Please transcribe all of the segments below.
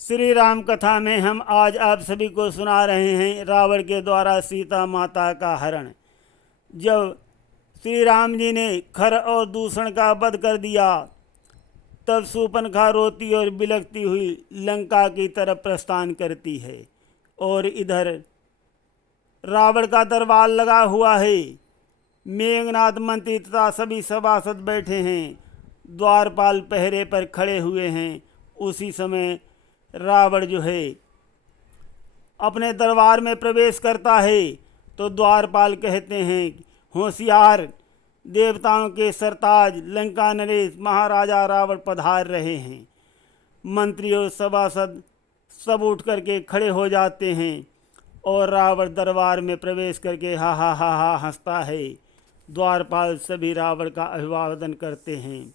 श्री राम कथा में हम आज आप सभी को सुना रहे हैं रावण के द्वारा सीता माता का हरण। जब श्री राम जी ने खर और दूषण का वध कर दिया, तब शूर्पणखा रोती और बिलखती हुई लंका की तरफ प्रस्थान करती है। और इधर रावण का दरबार लगा हुआ है। मेघनाथ मंत्री तथा सभी सभासद बैठे हैं, द्वारपाल पहरे पर खड़े हुए हैं। उसी समय रावण जो है अपने दरबार में प्रवेश करता है तो द्वारपाल कहते हैं, होशियार, देवताओं के सरताज लंका नरेश महाराजा रावण पधार रहे हैं। मंत्री और सभासद सब उठ करके खड़े हो जाते हैं और रावण दरबार में प्रवेश करके हा हा हा हा हंसता है। द्वारपाल सभी रावण का अभिवादन करते हैं।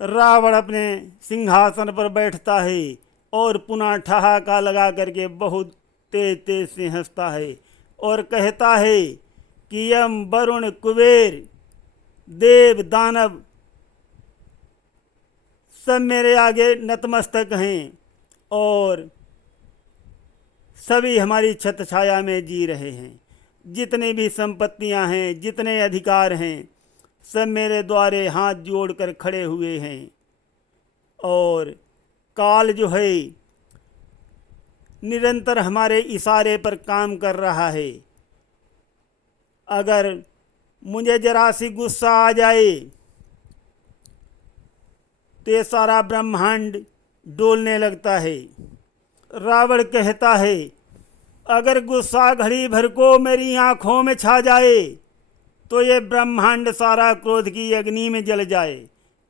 रावण अपने सिंहासन पर बैठता है और पुनः ठहाका लगा करके बहुत तेज तेज से हंसता है और कहता है कि यम वरुण कुबेर देव दानव सब मेरे आगे नतमस्तक हैं और सभी हमारी छत्र छाया में जी रहे हैं। जितनी भी संपत्तियां हैं, जितने अधिकार हैं, सब मेरे द्वारे हाथ जोड़कर खड़े हुए हैं। और काल जो है निरंतर हमारे इशारे पर काम कर रहा है। अगर मुझे जरा सी गुस्सा आ जाए तो ये सारा ब्रह्मांड डोलने लगता है। रावण कहता है, अगर गुस्सा घड़ी भर को मेरी आंखों में छा जाए तो ये ब्रह्मांड सारा क्रोध की अग्नि में जल जाए।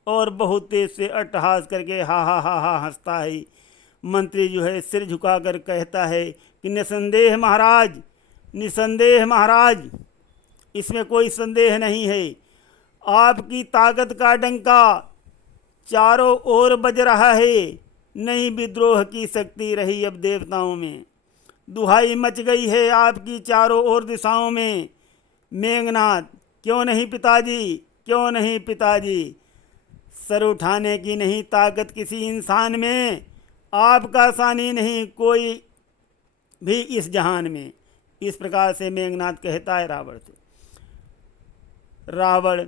और बहुत तेज से अट्टहास करके हा हा हा हा हंसता है। मंत्री जो है सिर झुकाकर कहता है कि निसंदेह महाराज, निसंदेह महाराज, इसमें कोई संदेह नहीं है। आपकी ताकत का डंका चारों ओर बज रहा है। नहीं विद्रोह की शक्ति रही अब देवताओं में। दुहाई मच गई है आपकी चारों ओर दिशाओं में। मेघनाथ, क्यों नहीं पिताजी, क्यों नहीं पिताजी। सर उठाने की नहीं ताकत किसी इंसान में, आपका सानी नहीं कोई भी इस जहान में। इस प्रकार से मेघनाथ कहता है रावण से। रावण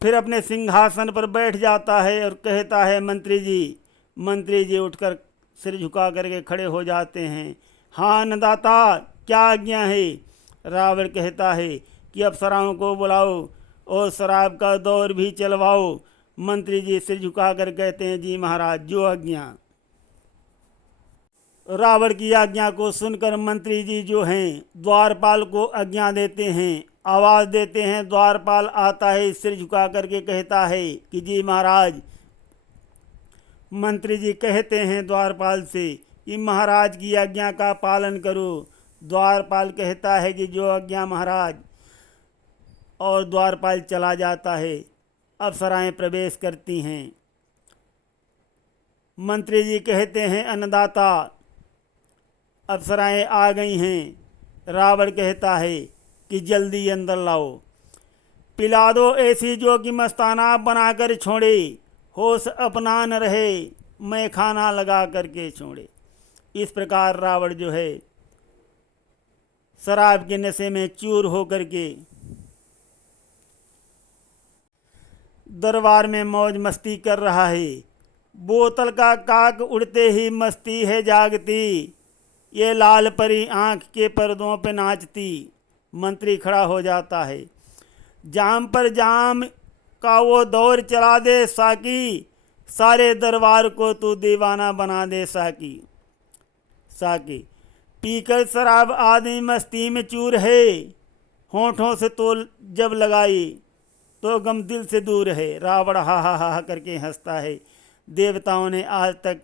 फिर अपने सिंहासन पर बैठ जाता है और कहता है, मंत्री जी उठकर सिर झुका करके खड़े हो जाते हैं। हाँ अन्नदाता, क्या आज्ञा है। रावण कहता है कि अप्सराओं को बुलाओ और शराब का दौर भी चलवाओ। मंत्री जी सिर झुकाकर कहते हैं, जी महाराज, जो आज्ञा। रावण की आज्ञा को सुनकर मंत्री जी जो हैं द्वारपाल को आज्ञा देते हैं, आवाज़ देते हैं। द्वारपाल आता है, सिर झुका करके कहता है कि जी महाराज। मंत्री जी कहते हैं द्वारपाल से कि महाराज की आज्ञा का पालन करो। द्वारपाल कहता है कि जो आज्ञा महाराज। और द्वारपाल चला जाता है। अप्सराएं प्रवेश करती हैं। मंत्री जी कहते हैं, अन्नदाता, अप्सराएं आ गई हैं। रावण कहता है कि जल्दी अंदर लाओ, पिला दो ऐसी जो कि मस्ताना बनाकर छोड़े, होश अपना न रहे, मैं खाना लगा करके छोड़े। इस प्रकार रावण जो है शराब के नशे में चूर होकर के दरबार में मौज मस्ती कर रहा है। बोतल का काक उड़ते ही मस्ती है जागती, ये लाल परी आँख के पर्दों पे नाचती। मंत्री खड़ा हो जाता है। जाम पर जाम का वो दौर चला दे साकी, सारे दरबार को तू दीवाना बना दे साकी। साकी पीकर शराब आदमी मस्ती में चूर है, होठों से तो जब लगाई तो गम दिल से दूर है। रावण हा हा हा करके हंसता है। देवताओं ने आज तक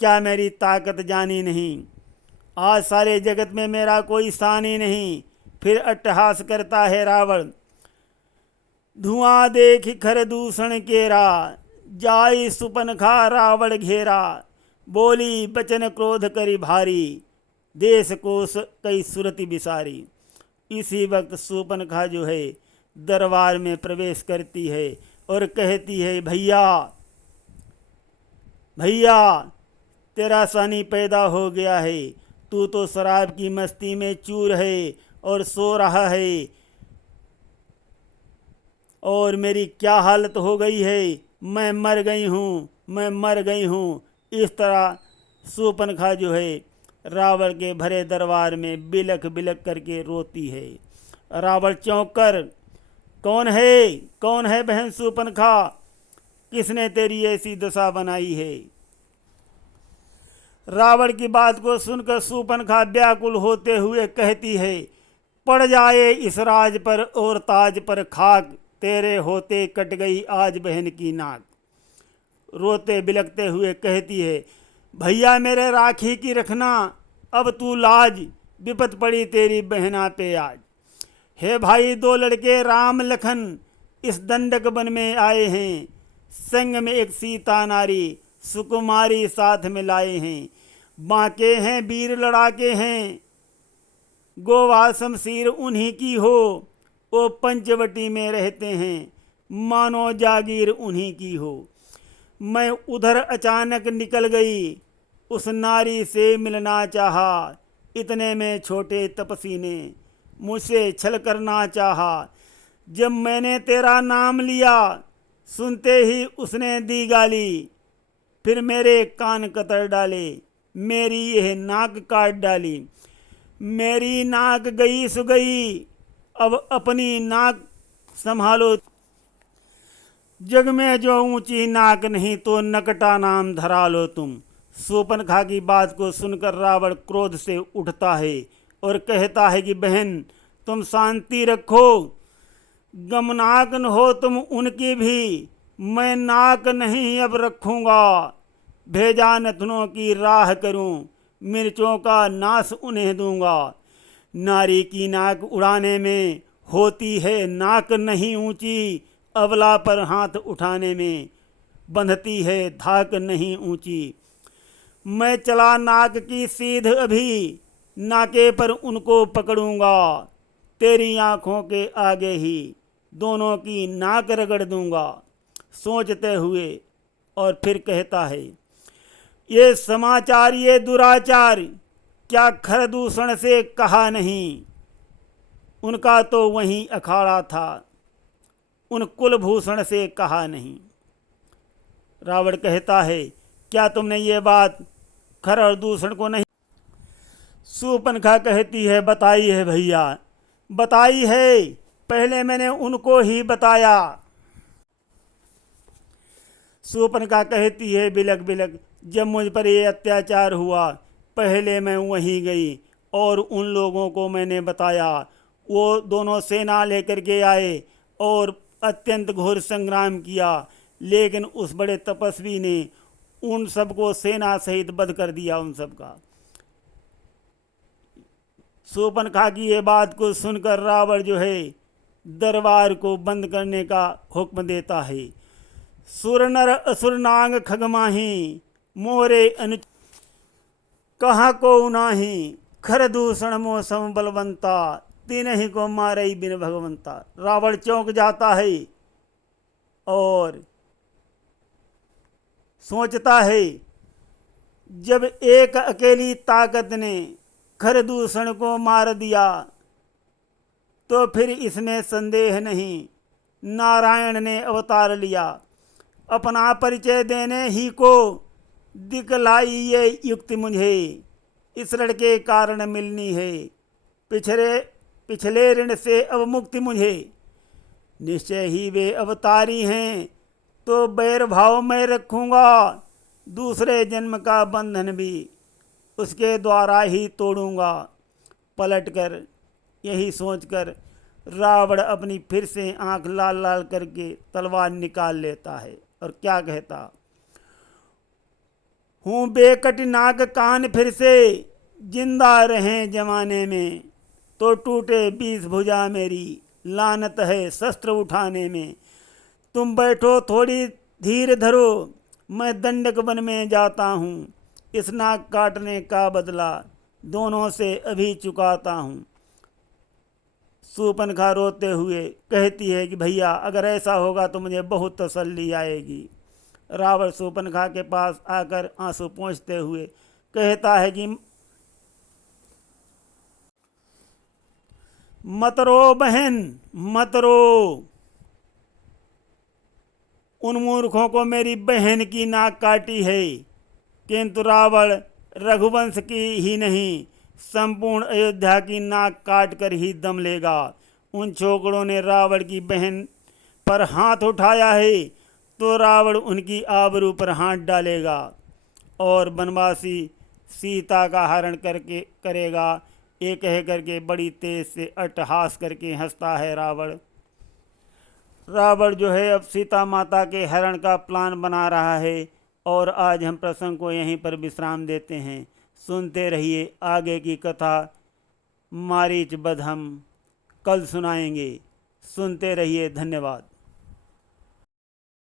क्या मेरी ताकत जानी नहीं, आज सारे जगत में मेरा कोई सानी नहीं। फिर अट्टहास करता है रावण। धुआं देख खर दूषण केरा, जाई शूर्पणखा रावण घेरा, बोली बचन क्रोध करी भारी, देश कोश कई सुरति बिसारी। इसी वक्त शूर्पणखा जो है दरबार में प्रवेश करती है और कहती है, भैया भैया तेरा सानी पैदा हो गया है, तू तो शराब की मस्ती में चूर है और सो रहा है, और मेरी क्या हालत हो गई है, मैं मर गई हूँ, मैं मर गई हूँ। इस तरह शूर्पणखा जो है रावण के भरे दरबार में बिलख बिलख करके रोती है। रावण चौंक कर, कौन है, कौन है बहन शूर्पणखा, किसने तेरी ऐसी दशा बनाई है? रावण की बात को सुनकर शूर्पणखा व्याकुल होते हुए कहती है, पड़ जाए इस राज पर और ताज पर खाक, तेरे होते कट गई आज बहन की नाक। रोते बिलखते हुए कहती है, भैया मेरे राखी की रखना, अब तू लाज, विपत पड़ी तेरी बहना पे आज। हे भाई, दो लड़के राम लखन इस दंडक वन में आए हैं, संग में एक सीता नारी सुकुमारी साथ में लाए हैं। बांके हैं वीर लड़ाके हैं, गोवा शमशीर उन्हीं की हो, वो पंचवटी में रहते हैं, मानो जागीर उन्हीं की हो। मैं उधर अचानक निकल गई, उस नारी से मिलना चाहा, इतने में छोटे तपसी ने मुझसे छल करना चाहा। जब मैंने तेरा नाम लिया, सुनते ही उसने दी गाली, फिर मेरे कान कतर डाले, मेरी यह नाक काट डाली। मेरी नाक गई सो गई, अब अपनी नाक संभालो। जग में जो ऊंची नाक नहीं, तो नकटा नाम धरा लो तुम। शूर्पणखा की बात को सुनकर रावण क्रोध से उठता है और कहता है कि बहन तुम शांति रखो, गमनाक न हो तुम उनकी भी, मैं नाक नहीं अब रखूंगा। भेजा नथनों की राह करूं, मिर्चों का नाश उन्हें दूंगा। नारी की नाक उड़ाने में होती है नाक नहीं ऊंची, अबला पर हाथ उठाने में बंधती है धाक नहीं ऊंची। मैं चला नाक की सीध अभी, नाके पर उनको पकड़ूंगा, तेरी आंखों के आगे ही दोनों की नाक रगड़ दूंगा। सोचते हुए और फिर कहता है, ये समाचार ये दुराचार क्या खरदूषण से कहा नहीं, उनका तो वहीं अखाड़ा था, उन कुलभूषण से कहा नहीं। रावण कहता है, क्या तुमने ये बात खरदूषण को नहीं? शूर्पणखा कहती है, बताई है भैया, बताई है, पहले मैंने उनको ही बताया। शूर्पणखा कहती है बिलक बिलक, जब मुझ पर ये अत्याचार हुआ, पहले मैं वहीं गई और उन लोगों को मैंने बताया। वो दोनों सेना लेकर के आए और अत्यंत घोर संग्राम किया, लेकिन उस बड़े तपस्वी ने उन सबको सेना सहित वध कर दिया, उन सबका। शूर्पणखा की ये बात को सुनकर रावण जो है दरबार को बंद करने का हुक्म देता है। सुर नर असुर नांग खगमाही, मोरे अनु कहाँ को नाही, खरदूषण मौसम बलवंता, तीन ही को मारई बिन भगवंता। रावण चौंक जाता है और सोचता है, जब एक अकेली ताकत ने खरदूषण को मार दिया, तो फिर इसमें संदेह नहीं, नारायण ने अवतार लिया। अपना परिचय देने ही को दिखलाई ये युक्ति मुझे, इस लड़के कारण मिलनी है, पिछले ऋण से अब मुक्ति मुझे। निश्चय ही वे अवतारी हैं, तो बैर भाव मैं रखूँगा, दूसरे जन्म का बंधन भी उसके द्वारा ही तोड़ूंगा। पलटकर यही सोचकर रावण अपनी फिर से आंख लाल लाल करके तलवार निकाल लेता है और क्या कहता, हूँ बेकट नाक कान फिर से, जिंदा रहें जमाने में, तो टूटे 20 भुजा मेरी, लानत है शस्त्र उठाने में। तुम बैठो थोड़ी धीर धरो, मैं दंडक वन में जाता हूँ, इस नाक काटने का बदला दोनों से अभी चुकाता हूँ। शूर्पणखा रोते हुए कहती है कि भैया अगर ऐसा होगा तो मुझे बहुत तसल्ली आएगी। रावण शूर्पणखा के पास आकर आंसू पोंछते हुए कहता है कि मत रो बहन, मत रो। उन मूर्खों को मेरी बहन की नाक काटी है, किंतु रावण रघुवंश की ही नहीं संपूर्ण अयोध्या की नाक काट कर ही दम लेगा। उन छोकरों ने रावण की बहन पर हाथ उठाया है तो रावण उनकी आबरू पर हाथ डालेगा और वनवासी सीता का हरण करके करेगा। ये कह करके बड़ी तेज से अट्टहास करके हंसता है रावण। रावण जो है अब सीता माता के हरण का प्लान बना रहा है। और आज हम प्रसंग को यहीं पर विश्राम देते हैं। सुनते रहिए आगे की कथा। मारीच वध हम कल सुनाएंगे। सुनते रहिए। धन्यवाद।